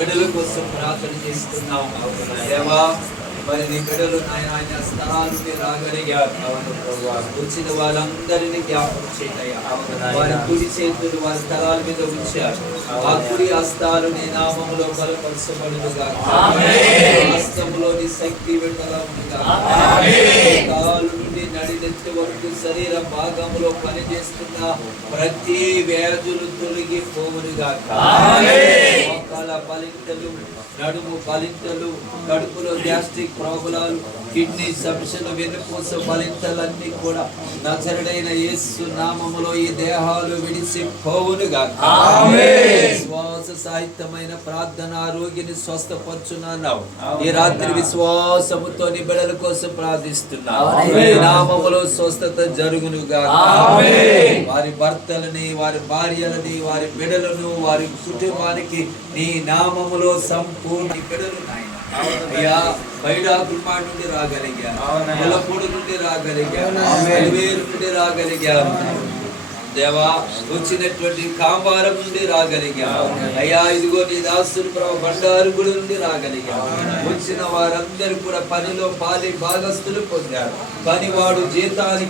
బిడ్డల కోసం ప్రార్థన చేస్తున్నాం దేవా. మరి నీ బిడ్డలు ఆయన స్థలాల నుండి రాగలిగారు. వచ్చిన వాళ్ళందరినీ జ్ఞాపకం చేయాలి. వారి కుడి చేతులు వారి స్థలాల మీద ఉంచారు. ఆ కుడి హస్తాలు నీ నామములో బలపరచబడునుగా. హస్తములోని శక్తి విడుదలవునుగా. కాలు నుండి నడినెత్తి వరకు శరీర భాగంలో పనిచేస్తున్న ప్రతి వ్యాధులు తొలగిపోవునుగా. మోకాల బలింతలు, నడుము బలింతలు, కడుపులో గ్యాస్ట్రిక్ ప్రాబ్లాలు, కిడ్నీ సమస్యలు, వెన్నుపూస బలింతలన్నీ కూడా నజరుడైన యేసు నామములో ఈ దేహాలు విడిసిపోవునుగా. విశ్వాస సాహిత్యమైన ప్రార్థన రోగిని స్వస్థపరచున్నావు. ఈ రాత్రి విశ్వాసముతో నీ బిడ్డల కోసం ప్రార్థిస్తున్నావు. ఈ నామములో స్వస్థత జరుగునుగా. వారి భర్తలని, వారి భార్యలని, వారి బిడ్డలను, వారి కుటుంబానికి నీ నామములో సంపూర్ణ బిడ్డలు నాయన. అయ్యా, బయడాకుల్మాడ్ నుండి రాగలిగారు, ములపూడి నుండి రాగలిగారు, వేరు నుండి రాగలిగారు దేవా. వచ్చినటువంటి కాంబారం నుండి రాగలిగారు అయ్యా. ఇదిగో నీ దాసులు బండారుగుడి నుండి రాగలిగారు. వచ్చిన వారందరూ కూడా పనిలో పాలి భాగస్తులు పొందారు. పనివాడు జీతానికి